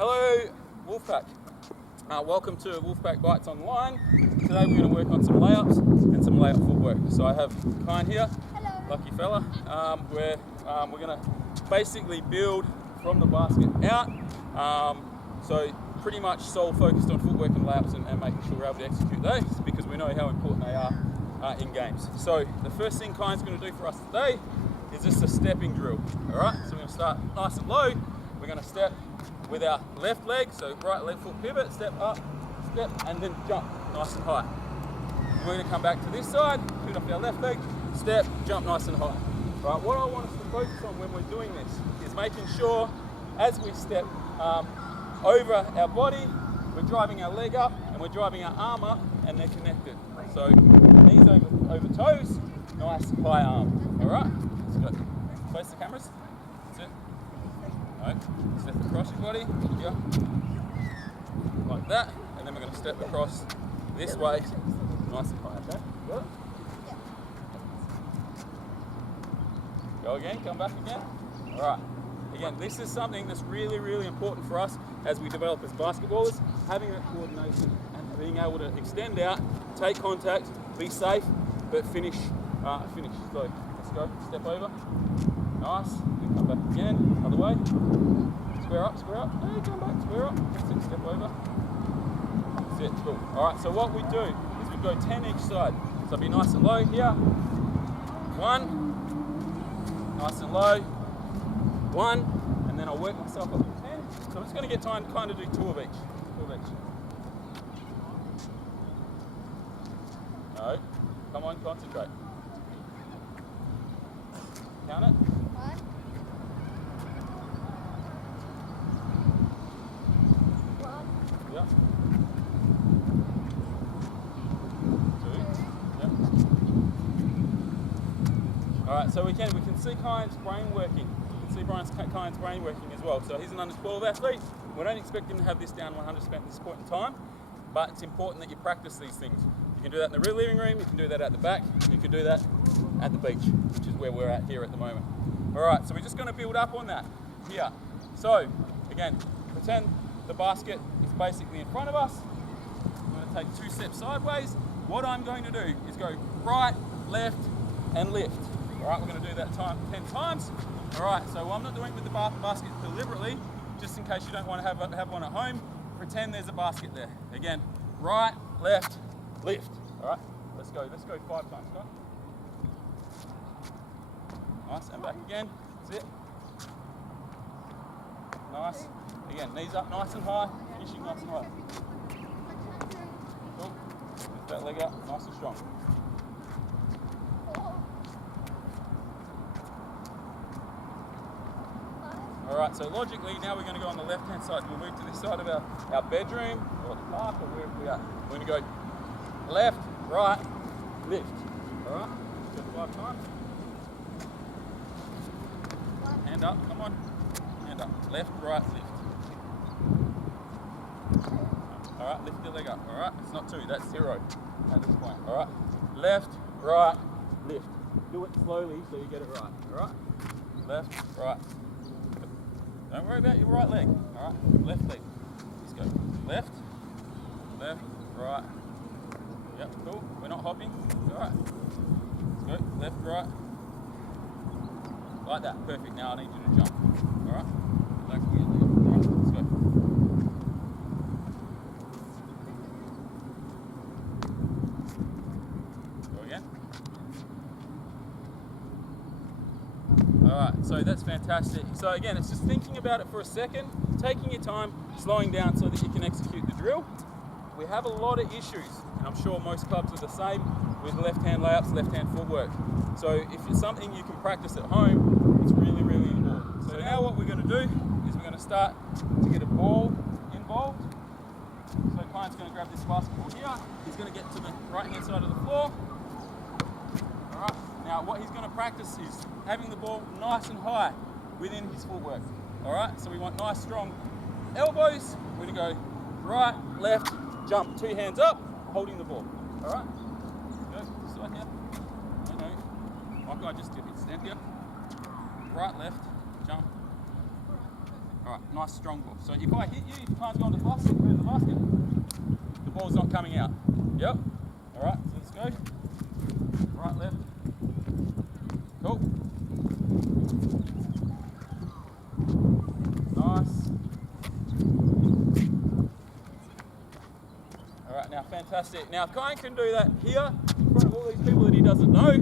Hello, Wolfpack. Welcome to Wolfpack Bites Online. Today we're going to work on some layups and some layup footwork. So I have Kine here, hello. Lucky fella, where we're going to basically build from the basket out. So pretty much sole focused on footwork and layups and making sure we're able to execute those because we know how important they are in games. So the first thing Kine's going to do for us today is just a stepping drill. All right, so we're going to start nice and low. We're going to step with our left leg, so right left foot pivot, step up, step, and then jump nice and high. And we're going to come back to this side, put up our left leg, step, jump nice and high. Right, what I want us to focus on when we're doing this is making sure as we step over our body, we're driving our leg up and we're driving our arm up and they're connected. So knees over toes, nice high arm. All right, let's go. Face the cameras. That's it. Right. Step across your body, here, like that, and then we're going to step across this way, nice and high, okay? Got it? Go again, come back again. All right. Again, this is something that's really, really important for us as we develop as basketballers, having that coordination and being able to extend out, take contact, be safe, but finish. So let's go, step over. Nice, then come back again, other way. Square up, hey, come back, square up. That's it, step over. That's it, cool. All right, so what we do is we go 10 each side. So be nice and low here. 1, nice and low. 1, and then I'll work myself up to 10. So I'm just gonna get time to kind of do 2 of each. No, come on, concentrate. Count it. 1, Yep. 2. Yep. All right, so we can see Kine's brain working. We can see Kine's brain working as well. So he's an under 12 athlete. We don't expect him to have this down 100% at this point in time, but it's important that you practice these things. You can do that in the real living room, you can do that at the back, you can do that at the beach, which is where we're at here at the moment. All right, so we're just going to build up on that here. So again, pretend the basket is basically in front of us. I'm going to take 2 steps sideways. What I'm going to do is go right, left, and lift. All right, we're going to do that 10 times. All right, so I'm not doing it with the basket deliberately, just in case you don't want to have one at home. Pretend there's a basket there. Again, right, left, lift. All right, let's go 5 times. Go. Nice, and back again. That's it. Nice. Again, knees up nice and high, finishing nice and high. Cool. Lift that leg up, nice and strong. All right, so logically, now we're going to go on the left-hand side. We'll move to this side of our bedroom, or the park, or wherever we are. We're going to go left, right, lift. All right, let's go 5 times. Hand up, come on. Hand up. Left, right, lift. All right, lift your leg up. All right, it's not 2, that's 0 at this point. All right, left, right, lift. Do it slowly so you get it right. All right, left, right. Don't worry about your right leg. All right, left leg. Let's go. Left, left, right. Yep, cool. We're not hopping. All right. Let's go. Left, right. Like that. Perfect. Now I need you to jump. All right. Don't forget your leg up. All right. Let's go. Go again. All right. So that's fantastic. So again, it's just thinking about it for a second, taking your time, slowing down so that you can execute the drill. We have a lot of issues, and I'm sure most clubs are the same with left-hand layups, left-hand footwork. So if it's something you can practice at home, it's really, really important. So now what we're going to do is we're going to start to get a ball involved. So Kine's going to grab this basketball here. He's going to get to the right-hand side of the floor. All right. Now what he's going to practice is having the ball nice and high within his footwork. All right. So we want nice, strong elbows. We're going to go right, left, jump, 2 hands up, holding the ball. All right. Go side here. No. My guy just did it. Stand here. Right, left, jump. All right, nice strong ball. So if I hit you, you can't go on the basket, go to the basket. The ball's not coming out. Yep. All right, so let's go. Right, left. Cool. Nice. All right, now fantastic. Now Kyan can do that here in front of all these people that he doesn't know.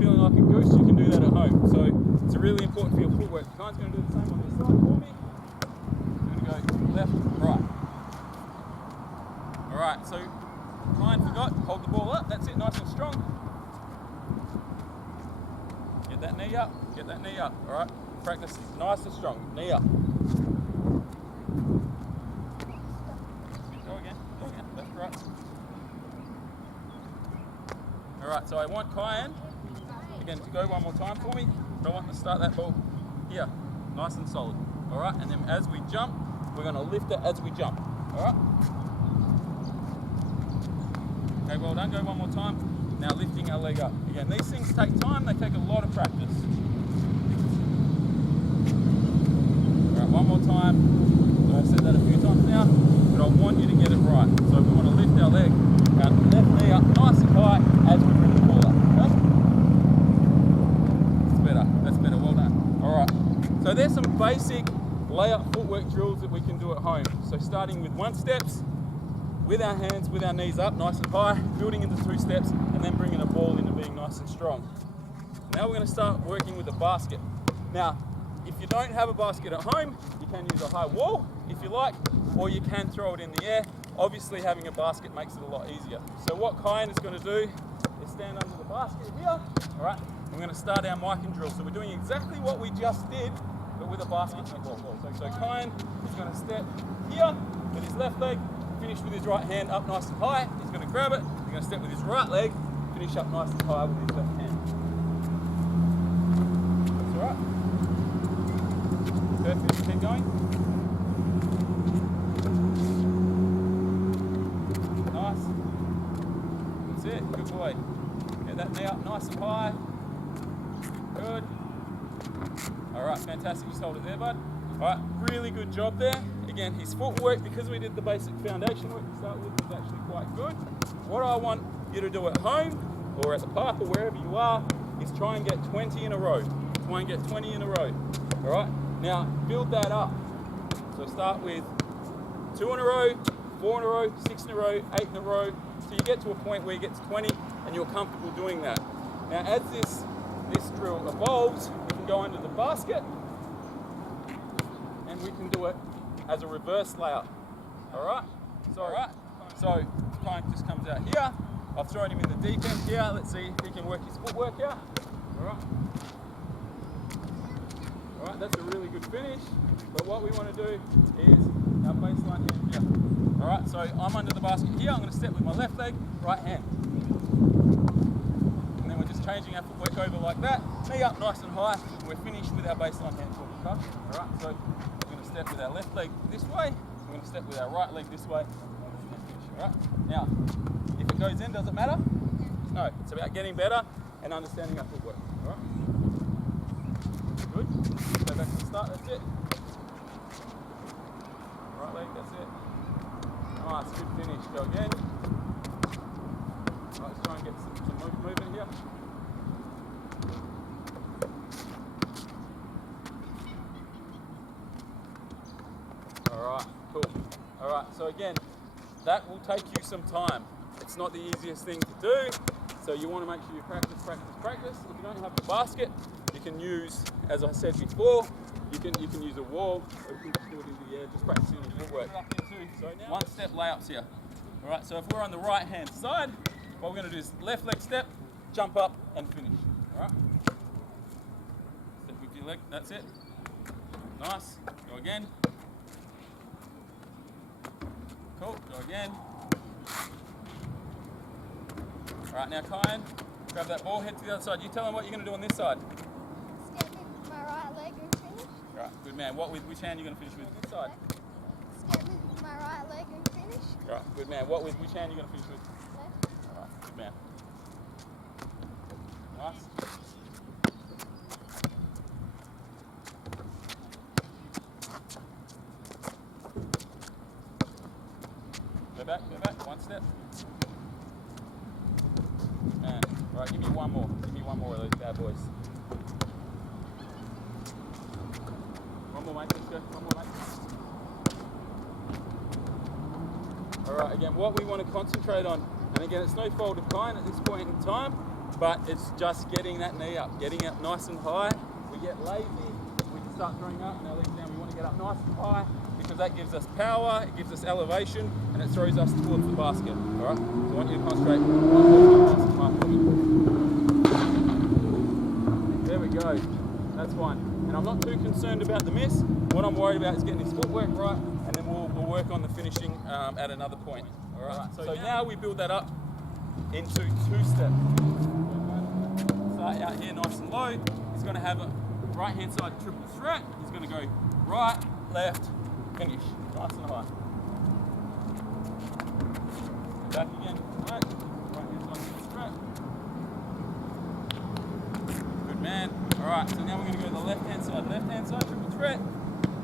Feeling like a goose, you can do that at home. So it's really important for your footwork. Kyan's going to do the same on this side for me. I'm going to go left, right. All right, so Kyan forgot, hold the ball up. That's it, nice and strong. Get that knee up, get that knee up. All right, practice nice and strong, knee up. Go again, left, right. All right, so I want Kyan, again, to go one more time for me. But I want to start that ball here, nice and solid. All right, and then as we jump, we're going to lift it as we jump. All right. Okay, well done. Go one more time. Now lifting our leg up. Again, these things take time. They take a lot of practice. All right, one more time. So I've said that a few times now, but I want you to get it right. So we want to lift our leg, our left knee up nice and high as we bring the ball up. Okay? That's better, well done. All right, so there's some basic layup footwork drills that we can do at home. So starting with 1 steps, with our hands, with our knees up, nice and high, building into 2 steps, and then bringing a ball into being nice and strong. Now we're going to start working with the basket. Now, if you don't have a basket at home, you can use a high wall, if you like, or you can throw it in the air. Obviously, having a basket makes it a lot easier. So what Kyan is going to do is stand under the basket here, all right? We're going to start our mic and drill. So we're doing exactly what we just did, but with a basket and a ball. So Kyan is going to step here with his left leg, finish with his right hand up nice and high. He's going to grab it. He's going to step with his right leg, finish up nice and high with his left hand. That's all right. Perfect. Keep going. Nice. That's it. Good boy. Get that knee up nice and high. Good. All right, fantastic. Just hold it there, bud. All right, really good job there. Again, his footwork, because we did the basic foundation work to start with, is actually quite good. What I want you to do at home, or at the park, or wherever you are, is try and get 20 in a row. Try and get 20 in a row. All right? Now, build that up. So start with 2 in a row, 4 in a row, 6 in a row, 8 in a row, so you get to a point where you get to 20 and you're comfortable doing that. Now, as this drill evolves, we can go under the basket and we can do it as a reverse layup. All right? So Kyan just comes out here. I've thrown him in the deep end here. Let's see if he can work his footwork out. All right. All right, that's a really good finish. But what we want to do is our baseline hand here. All right, so I'm under the basket here. I'm going to step with my left leg, right hand. And then we're just changing our footwork over like that. Knee up nice and high. And we're finished with our baseline hand forward. Okay? All right, so we're going to step with our left leg this way. We're going to step with our right leg this way. All right? Now, if it goes in, does it matter? No, it's about getting better and understanding our footwork. All right? Good. Go back to the start, that's it. Right leg, that's it. Nice, good finish. Go again. Right, let's try and get some movement here. Alright, cool. Alright, so again, that will take you some time. It's not the easiest thing to do, so you want to make sure you practice. If you don't have the basket, you can use, as I said before, you can use a wall, or you can just do it in the air, just practicing the footwork. So now 1 step layups here. Alright, so if we're on the right hand side, what we're going to do is left leg step, jump up and finish. Alright? Step with your leg, that's it. Nice. Go again. Cool, go again. Alright, now Kyan, grab that ball, head to the other side. You tell him what you're going to do on this side. Step with my right leg and finish. Right, good man. Which hand are you going to finish with? This side. Step with my right leg and finish. Right, good man. Which hand are you going to finish with? Left. Alright, good man. Nice. Right, give me one more. Give me one more of those bad boys. One more, mate. Let's go. One more, mate. All right, again, what we want to concentrate on, and again, it's no fault of mine at this point in time, but it's just getting that knee up, getting it nice and high. We get lazy, we can start throwing up, and our legs down. We want to get up nice and high because that gives us power, it gives us elevation, and it throws us towards the basket. All right, so I want you to concentrate nice and high for me. There we go. That's fine. And I'm not too concerned about the miss. What I'm worried about is getting his footwork right, and then we'll work on the finishing at another point. All right. So now we build that up into 2 steps. Start out here nice and low. He's going to have a right hand side triple threat. He's going to go right, left, finish. Nice and high. Back again. Right hand side triple threat. Good man. All right. So now we're going to go to the left hand side triple threat.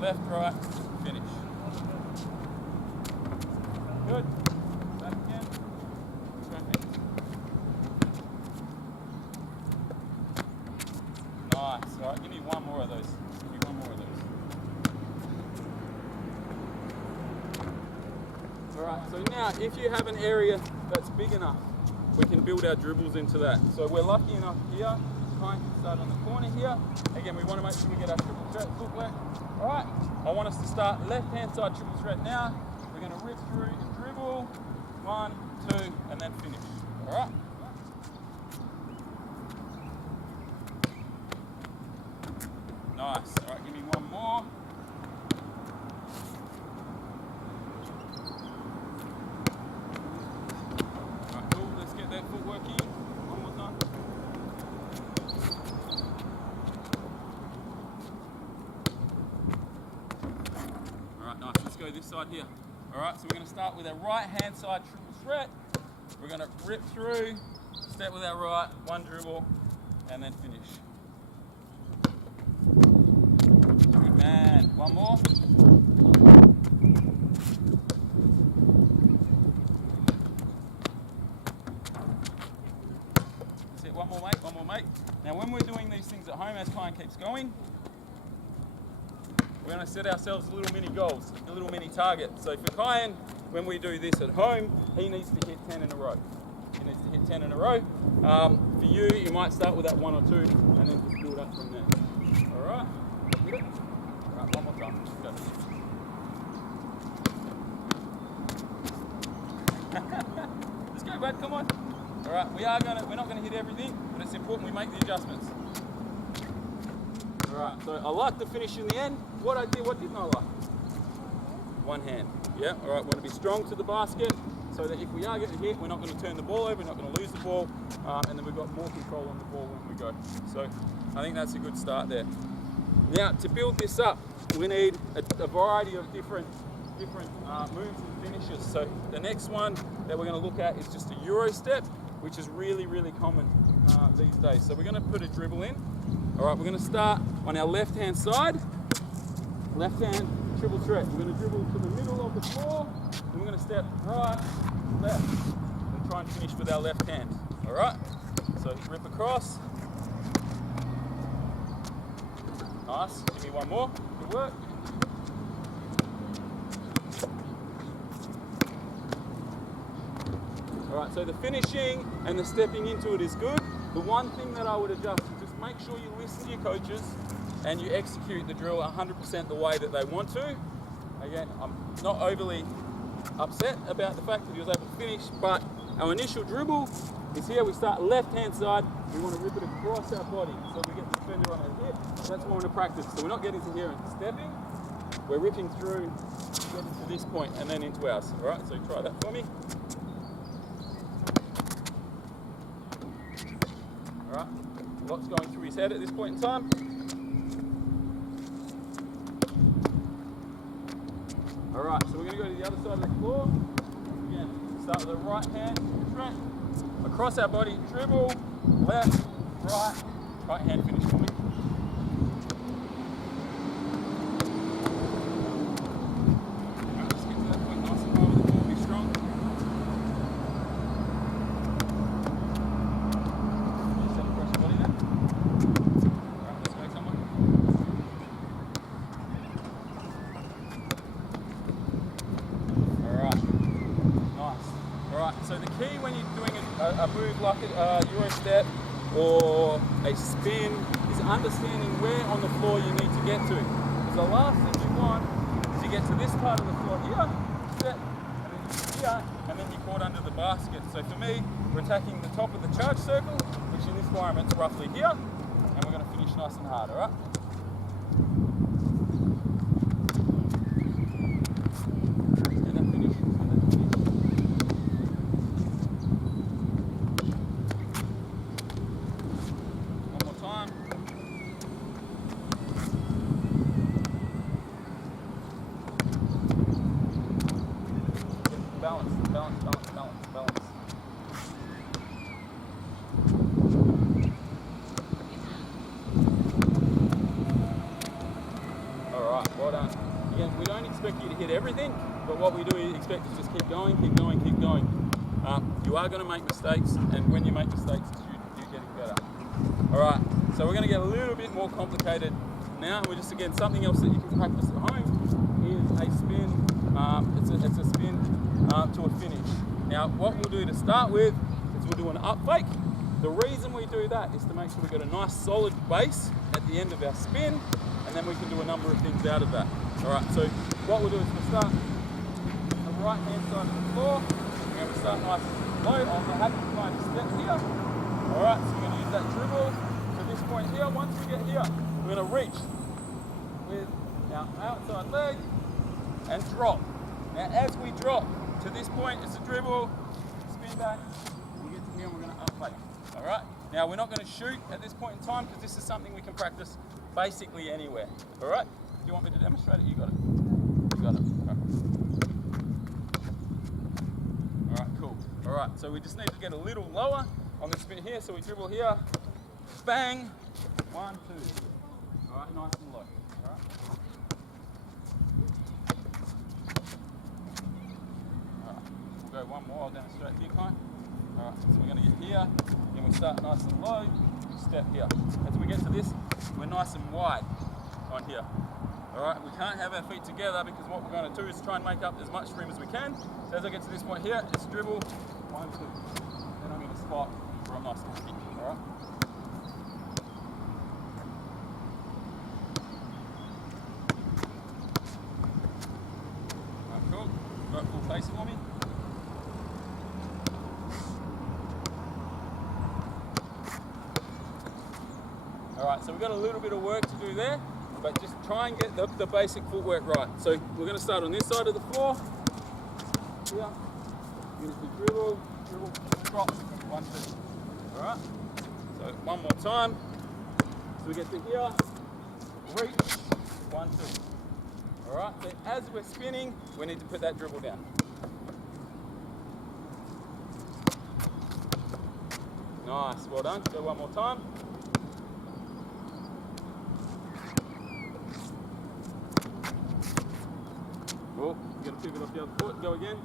Left, right, finish. Good. Back again. Nice. All right, give me one more of those. Give me one more of those. All right, so now if you have an area that's big enough, we can build our dribbles into that. So we're lucky enough here, kind of start on the corner here. Again, we want to make sure we get our triple threat footwork. All right, I want us to start left-hand side triple threat now. We're going to rip through and dribble. 1, 2, and then finish. All right. Nice. All right, give me one more. All right, cool. Let's get that footwork in. One more time. All right, nice. Let's go this side here. All right, so we're going to start with our right hand side triple threat. We're going to rip through, step with our right, 1 dribble, and then finish. Good man. One more. That's it. One more, mate. One more, mate. Now, when we're doing these things at home, as Kyan keeps going, we're going to set ourselves little mini goals, a little mini target. So for Kyan, when we do this at home, he needs to hit 10 in a row. He needs to hit 10 in a row. For you, you might start with that 1 or 2 and then just build up from there. All right? Get it? All right, one more time. Go. Let's go, bud. Come on. All right, we're not gonna hit everything, but it's important we make the adjustments. All right, so I like the finish in the end. What didn't I like? One hand. Yeah, all right, we want to be strong to the basket so that if we are getting hit, we're not going to turn the ball over, we're not going to lose the ball, and then we've got more control on the ball when we go. So I think that's a good start there. Now, to build this up, we need a variety of different moves and finishes. So the next one that we're going to look at is just a Euro step, which is really, really common these days. So we're going to put a dribble in. All right, we're going to start on our left-hand side, left-hand triple threat. We're going to dribble to the middle of the floor, and we're going to step right, left, and try and finish with our left hand. All right, so rip across. Nice, give me one more, good work. All right, so the finishing and the stepping into it is good. The one thing that I would adjust is just make sure you listen to your coaches and you execute the drill 100% the way that they want to. Again, I'm not overly upset about the fact that he was able to finish, but our initial dribble is here. We start left-hand side. We want to rip it across our body so we get the defender on our hip. That's what we want to practice. So we're not getting to here and stepping. We're ripping through, getting to this point and then into ours. All right, so try that for me. All right, lots going through his head at this point in time. All right, so we're going to go to the other side of the floor. Again, start with the right hand, straight, across our body, dribble, left, right hand finish for me. All right, let's get to that point nice and high with the ball, be strong. Euro step or a spin is understanding where on the floor you need to get to. Because the last thing you want is you get to this part of the floor here, step, and then you here, and then you're caught under the basket. So for me, we're attacking the top of the charge circle, which in this environment is roughly here, and we're going to finish nice and hard, alright? And then finish, and then finish. One more time. Balance, balance, balance, balance, balance. Alright, well done. Again, we don't expect you to hit everything, but what we do expect is just keep going, keep going, keep going. You are going to make mistakes, and when you make mistakes, you're getting better. Alright, so we're going to get a little bit more complicated now. We're just, again, something else that you can practice at home is a spin. It's a spin to a finish. Now, what we'll do to start with is we'll do an up fake. The reason we do that is to make sure we've got a nice solid base at the end of our spin, and then we can do a number of things out of that. Alright, so what we'll do is we'll start on the right hand side of the floor. We're going to start nice and low. I'll have to find a step here. Alright, so we're going to use that dribble to this point here. Once we get here, we're going to reach with our outside leg and drop. Now, as we drop to this point, it's a dribble, spin back, we get to here and we're going to up fake. Alright, now we're not going to shoot at this point in time because this is something we can practice basically anywhere. Alright, do you want me to demonstrate it? You got it. You got it. Alright, cool. Alright, so we just need to get a little lower on this bit here. So we dribble here, bang, 1, 2. Alright, nice and low. Alright. Go one more, I'll demonstrate the incline. Alright, so we're going to get here, and we start nice and low, step here. As we get to this, we're nice and wide on here. Alright, we can't have our feet together because what we're going to do is try and make up as much room as we can. So as I get to this point here, it's dribble, 1, 2. Then I'm going to spot for a nice kick. Alright? Alright, cool. Right, full face for me. Alright, so we've got a little bit of work to do there, but just try and get the basic footwork right. So we're going to start on this side of the floor. Here, use the dribble, drop, 1, 2. Alright, so one more time. So we get to here, reach, 1, 2. Alright, so as we're spinning, we need to put that dribble down. Nice, well done. Go one more time. Cool. You've got to pivot off the other foot. Go again.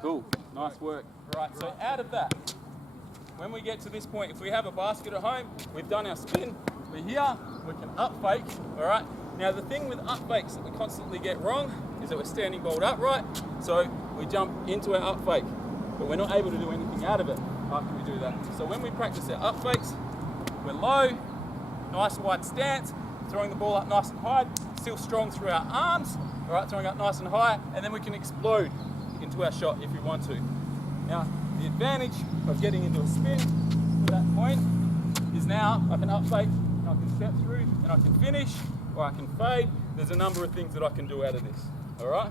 Cool. Nice work. Right, so out of that, when we get to this point, if we have a basket at home, we've done our spin, we're here, we can up fake, all right? Now the thing with up fakes that we constantly get wrong is that we're standing bolt upright, so we jump into our up fake, but we're not able to do anything out of it after we do that. So when we practice our up fakes, we're low, nice wide stance, throwing the ball up nice and high, still strong through our arms, all right, throwing up nice and high, and then we can explode into our shot if we want to. Now, the advantage of getting into a spin to that point is now I can up fake, and I can step through, and I can finish, or I can fade. There's a number of things that I can do out of this, all right?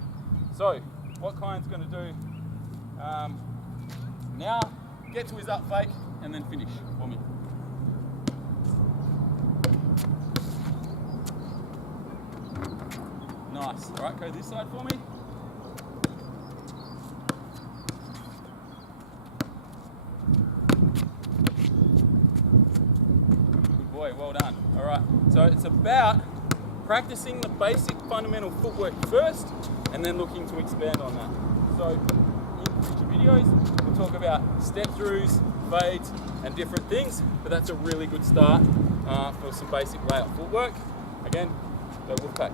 So, what Kyan's gonna do now, get to his up fake, and then finish for me. Nice, all right, go this side for me. Well done. All right, so it's about practicing the basic fundamental footwork first and then looking to expand on that. So in future videos, we'll talk about step throughs, fades, and different things, but that's a really good start for some basic layout footwork. Again, go Wolfpack.